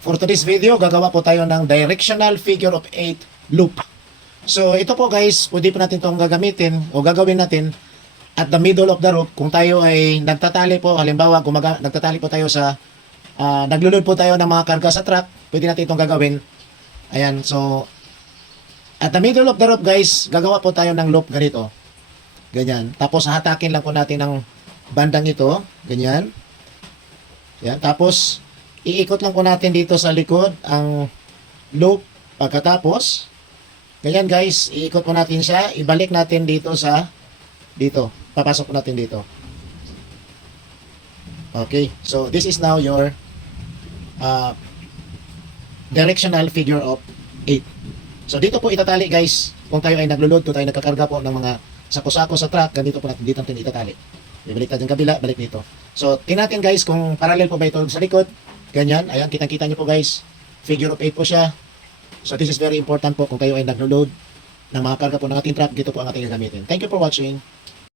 For today's video, gagawa po tayo ng directional figure of 8 loop. So ito po guys, pwede po natin itong gagamitin o gagawin natin at the middle of the rope. Kung tayo ay nagtatali po, halimbawa nagtatali po tayo sa naglulod po tayo ng mga karga sa truck, pwede natin itong gagawin. Ayan, so at the middle of the rope guys, gagawa po tayo ng loop ganito. Ganyan. Tapos hatakin lang po natin ng bandang ito, ganyan. Yan, tapos iikot lang po natin dito sa likod ang loop. Pagkatapos, ganyan guys, iikot po natin siya, ibalik natin dito sa dito. Papasok po natin dito. Okay, so this is now your directional figure of 8. So dito po itatali guys, kung tayo ay naglulod, kung tayo nagkakarga po ng mga sako-sako sa truck, ganito po natin dito natin itatali. Ibalik natin kabila, balik dito. So tingnan natin guys kung parallel po ba ito sa likod. Ganyan, ayan, kitang-kita niyo po guys. Figure of 8 po siya. So this is very important po kung kayo ay naglo-load ng mga karga po ng ating truck, dito po ang ating gagamitin. Thank you for watching.